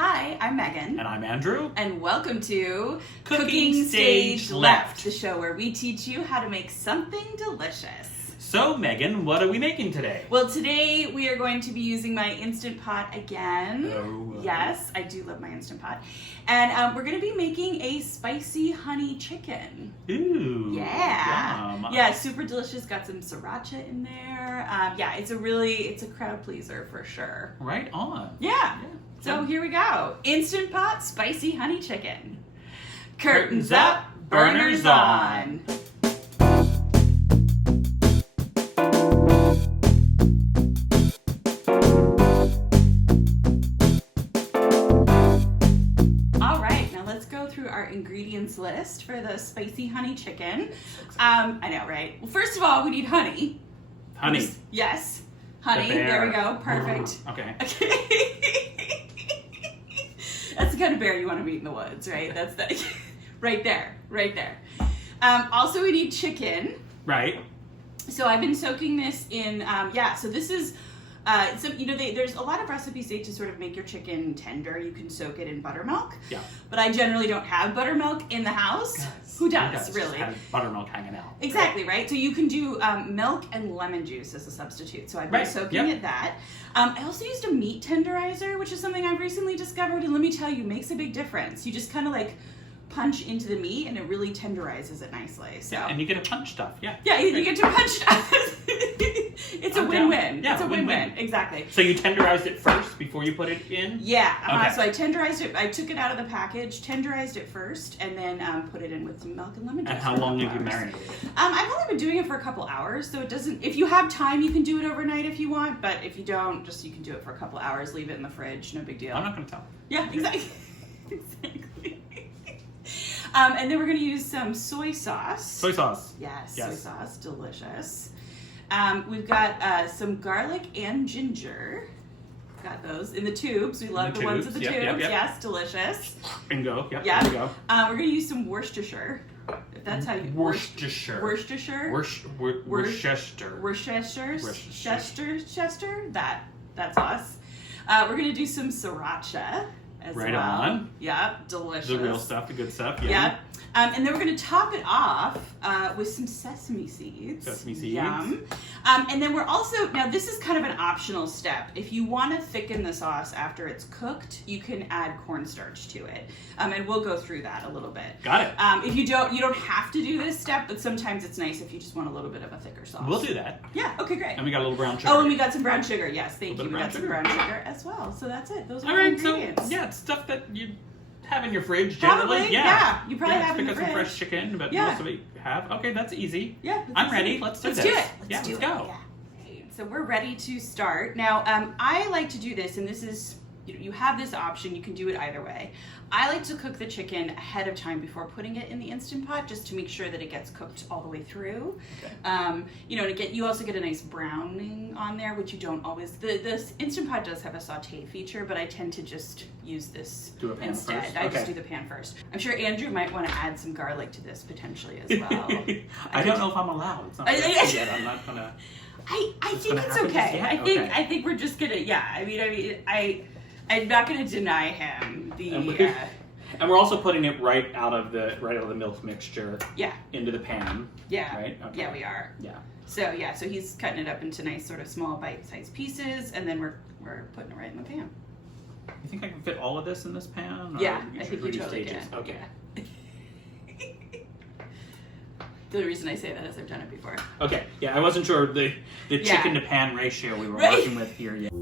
Hi, I'm Megan. And I'm Andrew. And welcome to Cooking Stage Left, the show where we teach you how to make something delicious. So, Megan, what are we making today? Well, today we are going to be using my Instant Pot again. Oh. Yes, I do love my Instant Pot. And we're going to be making a spicy honey chicken. Ooh. Yeah. Yum. Yeah, super delicious. Got some sriracha in there. Yeah, it's a crowd pleaser for sure. Right on. Yeah. So here we go. Instant Pot spicy honey chicken. Curtains up, burners on. All right, now let's go through our ingredients list for the spicy honey chicken. I know, right? Well, first of all, we need honey. Honey. Yes. Honey. The bear. There we go. Perfect. Okay. Okay. That's the kind of bear you want to meet in the woods, right? That's the right there. Also, we need chicken. Right. So I've been soaking this in. So this is. There's a lot of recipes say to sort of make your chicken tender, you can soak it in buttermilk. Yeah. But I generally don't have buttermilk in the house. Who does, really? Just have buttermilk hanging out. Exactly, right? So you can do milk and lemon juice as a substitute. So I've been soaking it that. I also used a meat tenderizer, which is something I've recently discovered. And let me tell you, makes a big difference. You just kind of like punch into the meat and it really tenderizes it nicely. So. Yeah, and you get to punch stuff. Yeah. Yeah, you get to punch stuff. It's a win-win. Yeah, it's a win-win. Exactly. So you tenderized it first before you put it in? Yeah. Okay. So I tenderized it. I took it out of the package, tenderized it first, and then put it in with some milk and lemon juice. And how long have you marinated it? I've only been doing it for a couple hours, so it doesn't. If you have time, you can do it overnight if you want. But if you don't, you can do it for a couple hours. Leave it in the fridge. No big deal. I'm not going to tell. Yeah. Exactly. Exactly. And then we're going to use some soy sauce. Soy sauce. Yes. Yes. Soy sauce, delicious. We've got some garlic and ginger. Got those in the tubes. We love the ones with the tubes. Yep. Yes, delicious. Bingo. Yep. Yeah. There we go. We're gonna use some Worcestershire. If that's how you Worcestershire. Worcestershire. Worcestershire. Worcestershire. Chester. That's us. We're gonna do some sriracha as well. Right on. Yep, delicious. The real stuff, the good stuff. Yeah. Yep. And then we're going to top it off with some sesame seeds. Sesame seeds. Yum. And then we're also, now this is kind of an optional step. If you want to thicken the sauce after it's cooked, you can add cornstarch to it. And we'll go through that a little bit. Got it. If you don't have to do this step, but sometimes it's nice if you just want a little bit of a thicker sauce. We'll do that. Yeah, okay, great. And we got a little brown sugar. Oh, and we got some brown sugar. Yes, thank you. We got some sugar. brown sugar as well. So that's it. Those are All the right, ingredients. so yeah, it's stuff that you have in your fridge generally. Probably, yeah. You probably have in the pick up some fridge. fresh chicken, but Yeah. most of it you have. Okay, that's easy. Yeah. I'm ready. Let's do this. Do it. Let's go. Yeah. Right, so we're ready to start. Now, I like to do this, and this is, you have this option. You can do it either way. I like to cook the chicken ahead of time before putting it in the Instant Pot, just to make sure that it gets cooked all the way through. Okay. You also get a nice browning on there, which you don't always. This Instant Pot does have a saute feature, but I tend to just use this Do a pan instead. first. I just Okay. do the pan first. I'm sure Andrew might want to add some garlic to this potentially as well. I don't know if I'm allowed. It's not ready yet. I'm not gonna. I think gonna it's happen just okay. yet? I Okay. think we're just gonna. Yeah. I'm not gonna deny him the. And we're also putting it right out of the milk mixture Yeah. into the pan. Yeah. Right. Okay. Yeah, we are. Yeah. So he's cutting it up into nice sort of small bite-sized pieces, and then we're putting it right in the pan. You think I can fit all of this in this pan? Or Yeah, we I should think you reduce totally stages? can. Okay. The only reason I say that is I've done it before. Okay. Yeah, I wasn't sure the chicken to pan ratio we were Right. working with here yet.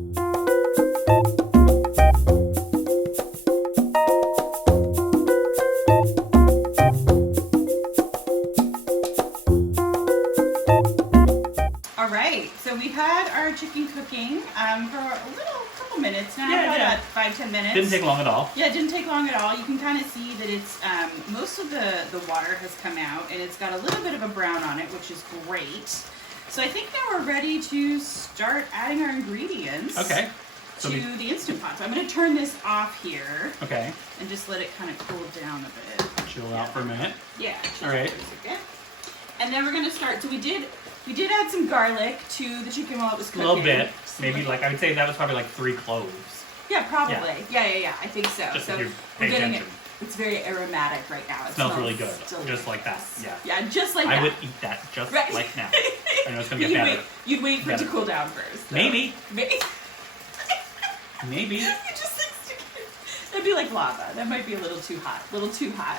All right, so we've had our chicken cooking for a couple minutes now. Yeah. About 5-10 minutes. Didn't take long at all. Yeah, it didn't take long at all. You can kind of see that it's most of the water has come out, and it's got a little bit of a brown on it, which is great. So I think now we're ready to start adding our ingredients. Okay. To the Instant Pot. So I'm going to turn this off here Okay. and just let it kind of cool down a bit. Chill out for a minute. Yeah. All right. Okay. And then we're going to start. So we did add some garlic to the chicken while it was A cooking. little bit. Maybe I would say that was probably like 3 cloves. Yeah, probably. Yeah. I think so. Just so if you we're pay getting attention. It's very aromatic right now. It Smells really good. delicious. Just like that. Yeah. Yeah, just like that. I would eat that just Right. like now. I know it's gonna But get better. You'd wait for it to Better. cool down first. So. Maybe. Maybe. Maybe. It just like stick it. That'd be like lava. That might be a little too hot.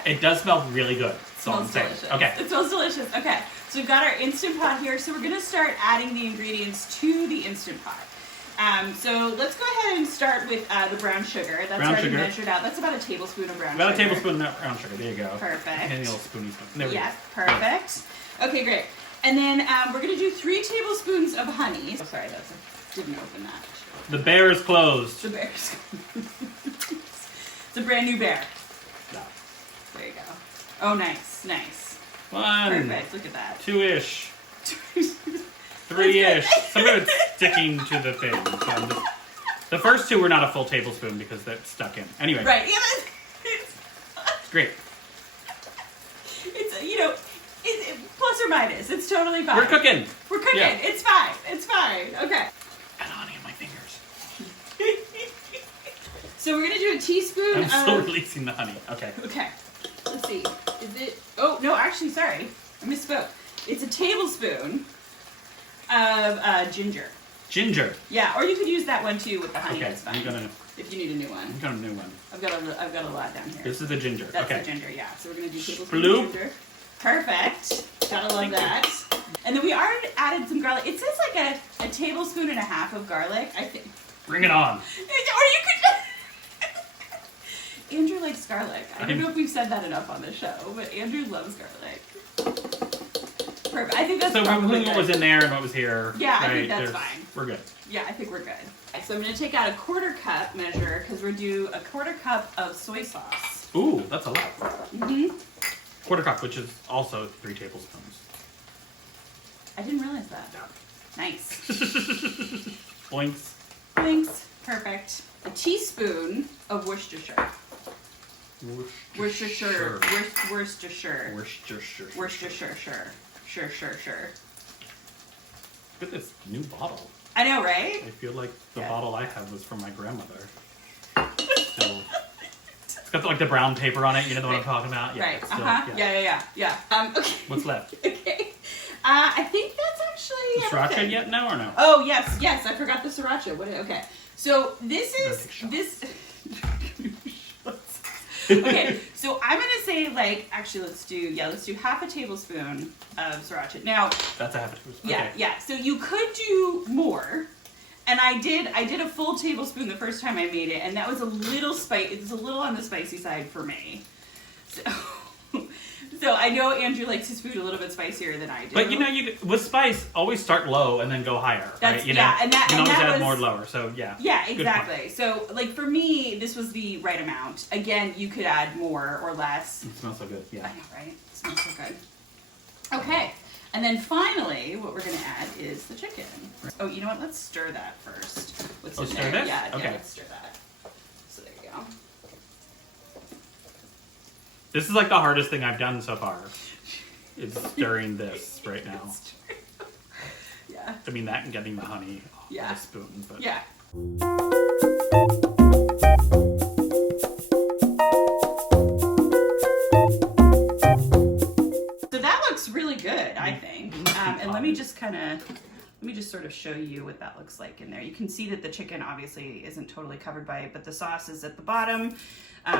It does smell really good. That's all I'm Smells saying. delicious. Okay. It smells delicious. Okay, so we've got our Instant Pot here. So we're gonna start adding the ingredients to the Instant Pot. So let's go ahead and start with the brown sugar. That's Brown already sugar. measured out. That's about a tablespoon of brown sugar. About a tablespoon of brown sugar. There you go. Perfect. And a little spoony spoon. There we Yeah, go. perfect. Okay, great. And then we're gonna do 3 tablespoons of honey. Oh, sorry, didn't open that. The bear is closed. The bear's. It's a brand new bear. Yeah. There you go. Oh, nice. 1, Perfect. Look at that. 2-ish, 3-ish. That's Some of it's sticking to the thing. So I'm just, the first 2 were not a full tablespoon because they're stuck in. Anyway. Right. Yeah. It's great. It's plus or minus. It's totally fine. We're cooking. Yeah. It's fine. Okay. And honey in my fingers. So we're gonna do a teaspoon I'm still of. releasing the honey. Okay. Okay. Let's see. Is it? Oh no, actually, sorry, I misspoke. It's a tablespoon of ginger. Ginger. Yeah, or you could use that one too with the honey. Okay. That's fine. I'm gonna If you need a new one, a new one. I've got a lot down here. This is the ginger. That's okay. the ginger. Yeah. So we're gonna do tablespoon Bloop. of ginger. Perfect. Gotta love Thank you. that. And then we already added some garlic. It says like a tablespoon and a half of garlic. I think. Bring it on. Or you could. Andrew likes garlic. I don't know if we've said that enough on the show, but Andrew loves garlic. Perfect. I think that's So probably what good. was in there and what was here. Yeah, I right? think that's There's- fine. We're good. Yeah, I think we're good. Okay, so I'm going to take out a 1/4 cup measure because we're due a 1/4 cup of soy sauce. Ooh, that's a lot. Mm-hmm. 1/4 cup, which is also 3 tablespoons. I didn't realize that. Nice. Boinks. Thanks. Perfect. A teaspoon of Worcestershire. Worcestershire. Worcestershire. Worcestershire. Worcestershire. Sure. Look at this new bottle. I know, right? I feel like the Yeah. bottle I had was from my grandmother. So, it's got like the brown paper on it. You know the one I'm talking about? Yeah. Right. it's still- Yeah. Okay. What's left? Okay. I think that's actually Sriracha everything. yet? No or no? Oh yes. I forgot the siracha. Okay. So this Gotta is take shots. this. Okay. So I'm gonna say let's do half a tablespoon of sriracha. Now, That's a half a tablespoon. yeah, Okay. yeah. So you could do more. And I did a full tablespoon the first time I made it, and that was a little it's a little on the spicy side for me. So I know Andrew likes his food a little bit spicier than I do. But with spice, always start low and then go higher. That's- right? yeah, and that- you can and always that add was- more lower. So yeah. Yeah, Good exactly. So for me, this was the right amount. Again, you could add more or less. It smells so good. I Yeah. know, right? It smells so good. Okay. And then finally, what we're going to add is the chicken. Oh, you know what? Let's stir that first. What's in stir there? this? Yeah, Okay. let's stir that. So there you go. This is like the hardest thing I've done so far. Is stirring this right now. Yeah. I mean that and getting the honey off Yeah. the spoon. But Yeah. So that looks really good, I think. And let me just sort of show you what that looks like in there. You can see that the chicken obviously isn't totally covered by it, but the sauce is at the bottom.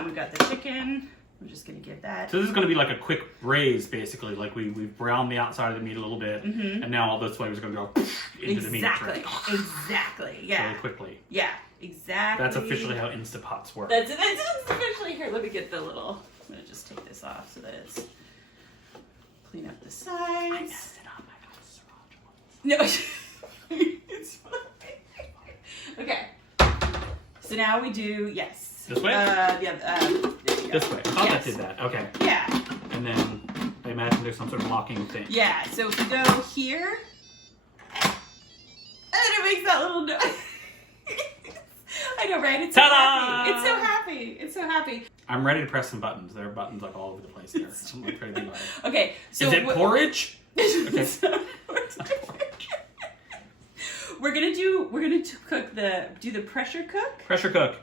We've got the chicken. I'm just gonna give that. So this is going to be like a quick braise, basically. Like we've browned the outside of the meat a little bit, and now all those flavors are going to go into the meat. Exactly. Right? Exactly. Yeah. Really quickly. Yeah. Exactly. That's officially how Instapots work. That's officially here. Let me get the little. I'm gonna just take this off so that it's clean up the sides. I messed it up. I got a sriracha one. No, it's fine. Okay. So now we do This way? there you go. This way. I thought Yes. that did that. Okay. Yeah. And then I imagine there's some sort of locking thing. Yeah. So if we go here, and then it makes that little noise. I know, right? It's so Ta-da! happy. It's so happy. It's so happy. I'm ready to press some buttons. There are buttons like all over the place here. I'm like ready to be live. Okay. So Is it porridge? Okay. we're gonna do the pressure cook. Pressure cook.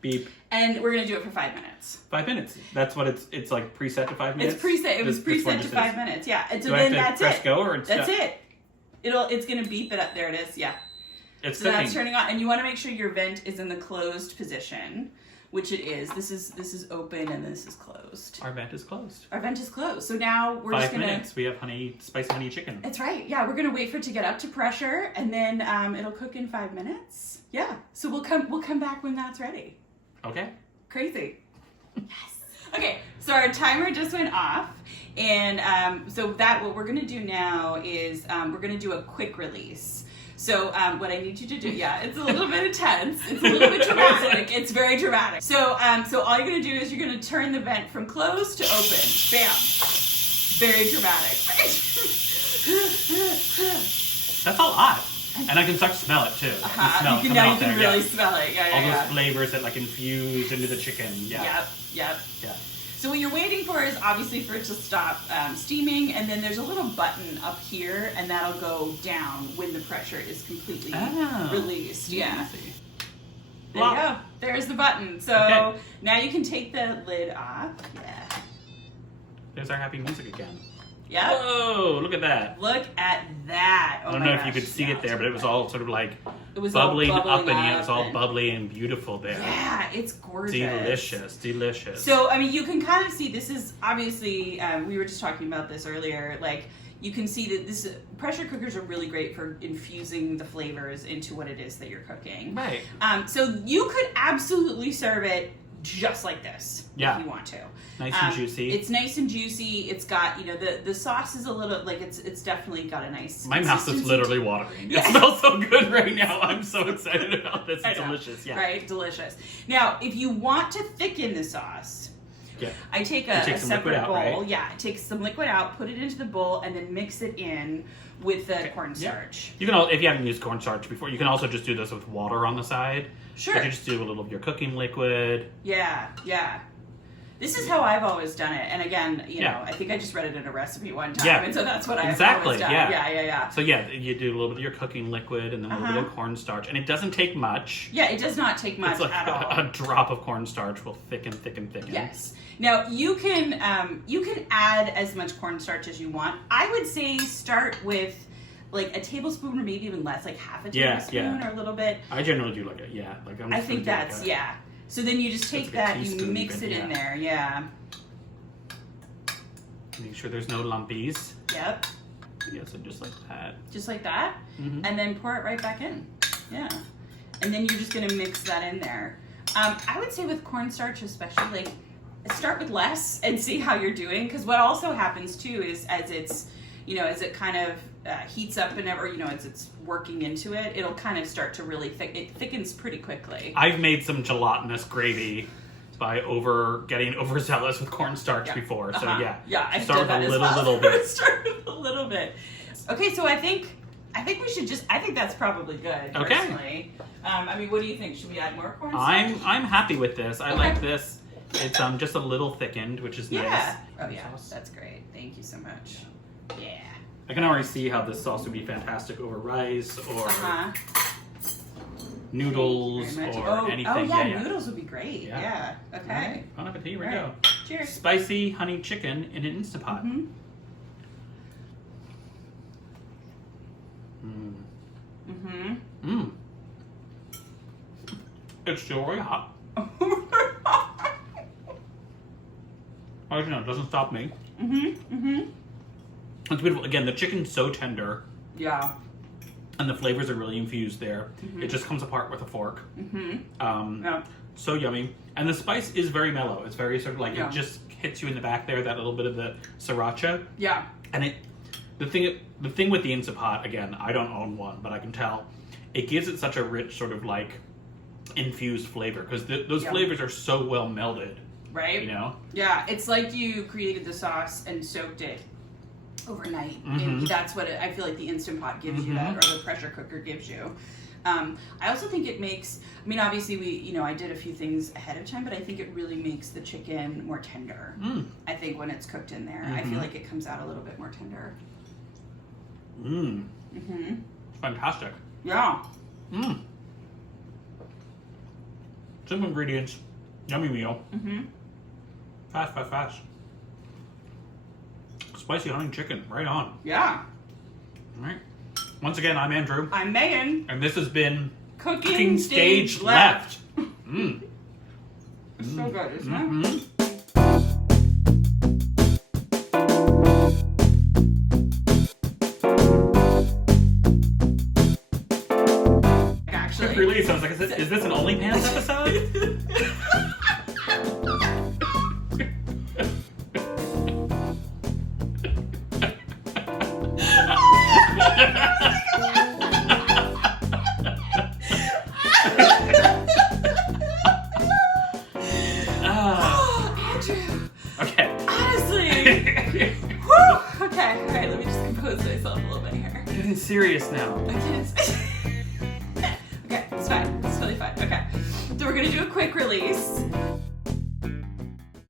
Beep. And we're gonna do it for 5 minutes. 5 minutes. That's what it's like preset to 5 minutes. It's preset. It was preset to 5 minutes. Yeah. And so Do then I have to that's press it. go or That's it. It's gonna beep it up. There it is. Yeah. It's so cooking. that's turning on, and you want to make sure your vent is in the closed position, which it is. This is open and this is closed. Our vent is closed. Our vent is closed. So now we're 5 just gonna. minutes. We have spicy honey chicken. That's right. Yeah, we're gonna wait for it to get up to pressure, and then it'll cook in 5 minutes. Yeah. So we'll come back when that's ready. Okay. Crazy. Yes. Okay, so our timer just went off, and so what we're gonna do now is we're gonna do a quick release. So what I need you to do, it's a little bit intense. It's a little bit dramatic. It's very dramatic. So so all you're gonna do is you're gonna turn the vent from closed to open. Bam. Very dramatic. That's a lot. And I can start to smell it too. You can really smell it. Yeah, All those flavors that like infuse into the chicken. Yeah. Yep. Yeah. So what you're waiting for is obviously for it to stop steaming, and then there's a little button up here, and that'll go down when the pressure is completely released. Yeah. There you go. There's the button. So now you can take the lid off. Yeah. There's our happy music again. Yep. Whoa, look at that. Look at that. Oh I don't know if you could see it there, but it was all sort of like bubbling up and up, it was all bubbly and beautiful there. Yeah, it's gorgeous. Delicious. So, I mean, you can kind of see this is obviously, we were just talking about this earlier, like, you can see that this pressure cookers are really great for infusing the flavors into what it is that you're cooking. Right. So you could absolutely serve it just like this if you want to. Nice and juicy. It's nice and juicy. It's got, the sauce is a little, like, it's definitely got a nice My mouth is literally watering. Yeah. It smells so good right now. I'm so excited about this. It's delicious. Yeah. Right? Delicious. Now, if you want to thicken the sauce, I take a separate bowl. Right? Yeah, I take some liquid out, put it into the bowl, and then mix it in with the cornstarch. You can, if you haven't used cornstarch before, you can also just do this with water on the side. Sure. You can just do a little of your cooking liquid. Yeah. This is how I've always done it. And again, I think I just read it in a recipe one time, and so that's what I've always done. Yeah. So you do a little bit of your cooking liquid and then a little bit of cornstarch, and it doesn't take much. Yeah, it does not take much it's like at all. A drop of cornstarch will thicken. Yes. Now you can add as much cornstarch as you want. I would say start with like a tablespoon or maybe even less, like half a tablespoon or a a little bit. I generally do I think that's So then you just take that, you mix it in there, Make sure there's no lumpies. Yep. Yeah, so just like that. Just like that, and then pour it right back in. Yeah. And then you're just gonna mix that in there. I would say with cornstarch especially, like, start with less and see how you're doing, because what also happens too is as it's, as it kind of heats up and as it's working into it, it'll kind of start to really it thickens pretty quickly. I've made some gelatinous gravy by getting overzealous with cornstarch before, so I start with a little bit. Start with a little bit. Okay, so I think we should I think that's probably good. Personally. I mean, what do you think? Should we add more cornstarch? I'm happy with this. I like this. It's just a little thickened, which is nice. Oh yeah, that's great. Thank you so much. Yeah. I can already see how this sauce would be fantastic over rice or noodles or anything. Oh yeah, noodles would be great. Yeah. Okay. Right. Bon appetit. Here we go. Cheers. Spicy honey chicken in an Instapot. It's still really hot. It doesn't stop me. It's beautiful. Again, the chicken's so tender. Yeah. And the flavors are really infused there. It just comes apart with a fork. So yummy. And the spice is very mellow. It's very sort of like, it just hits you in the back there, that little bit of the sriracha. Yeah. And the thing with the Instapot, again, I don't own one, but I can tell, it gives it such a rich sort of like infused flavor, because those flavors are so well melded. Right? Yeah, it's like you created the sauce and soaked it overnight. And that's what I feel like the Instant Pot gives you that, or the pressure cooker gives you. I also think it makes, obviously I did a few things ahead of time, but I think it really makes the chicken more tender. I think when it's cooked in there, I feel like it comes out a little bit more tender. Fantastic. Yeah. Mmm. Simple ingredients. Yummy meal. Mm-hmm. Fast, fast, fast. Spicy honey chicken. Right on. Yeah. All right. Once again, I'm Andrew. I'm Megan. And this has been Cooking Stage Left. Mmm. It's so good, isn't it? Mm-hmm. Actually. Release. I was like, is this an OnlyPants episode? Andrew. Okay. Honestly. Whew. Okay. All right. Let me just compose myself a little bit here. Getting serious now. I can't. Okay, it's fine. It's totally fine. Okay. So we're gonna do a quick release.